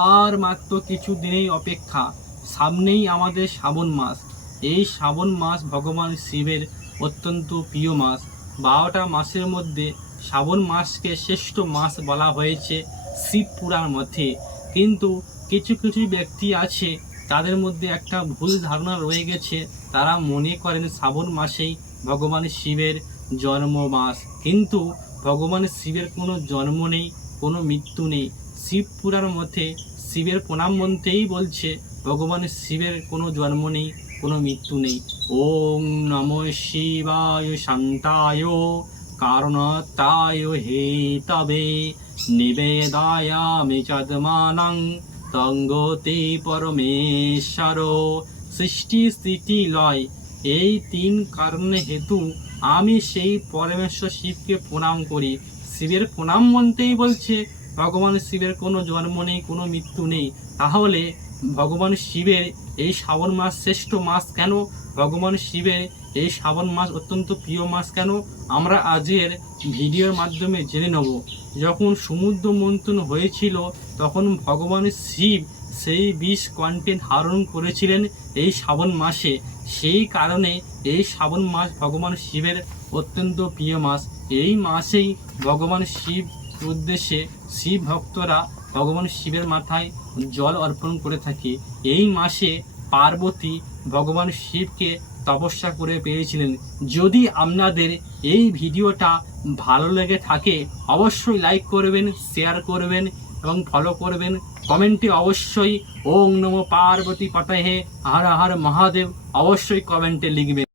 আর মাত্র কিছু দিনেই অপেক্ষা, সামনেই আমাদের শ্রাবণ মাস। এই শ্রাবণ মাস ভগবান শিবের অত্যন্ত প্রিয় মাস। 12টা মাসের মধ্যে শ্রাবণ মাসকে শ্রেষ্ঠ মাস বলা হয়েছে শিব পুরাণ মধ্যে। কিন্তু কিছু কিছু ব্যক্তি আছে, তাদের মধ্যে একটা ভুল ধারণা রয়ে গেছে। তারা মনে করেন শ্রাবণ মাসেই ভগবান শিবের জন্ম মাস, কিন্তু ভগবান শিবের কোনো জন্ম নেই, কোনো মৃত্যু নেই। শিব পুরাণ মধ্যে শিবের প্রণাম মন্ত্রেই বলছে ভগবান শিবের কোনো জন্ম নেই, কোনো মৃত্যু নেই। ওম নমঃ শিবায় শান্তায় কারণতায় হেতবে নিবেদয়ামি চাত্মানং তঙ্গতে পরমেশ্বর। সৃষ্টি স্থিতি লয়, এই 3 কারণে হেতু আমি সেই পরমেশ্বর শিবকে প্রণাম করি। শিবের প্রণাম মন্ত্রেই বলছে ভগবান শিবের কোনো জন্ম নেই, কোনো মৃত্যু নেই। তাহলে ভগবান শিবের এই শ্রাবণ মাস শ্রেষ্ঠ মাস কেন? ভগবান শিবের এই শ্রাবণ মাস অত্যন্ত প্রিয় মাস কেন? আমরা আজকের ভিডিওর মাধ্যমে জেনে নেব। যখন সমুদ্র মন্থন হয়েছিল, তখন ভগবান শিব সেই বিষ কণ্ঠে ধারণ করেছিলেন এই শ্রাবণ মাসে। সেই কারণে এই শ্রাবণ মাস ভগবান শিবের অত্যন্ত প্রিয় মাস। এই মাসেই ভগবান শিব উদ্দেশ্যে শিব ভক্তরা ভগবান শিবের মাথায় জল অর্পণ করে থাকে। এই মাসে পার্বতী ভগবান শিবকে তপস্যা করে পেয়েছিলেন। যদি আপনাদের এই ভিডিওটা ভালো লেগে থাকে, অবশ্যই লাইক করবেন, শেয়ার করবেন এবং ফলো করবেন। কমেন্টে অবশ্যই ওম নমো পার্বতী পতয়ে হর হর মহাদেব অবশ্যই কমেন্টে লিখবেন।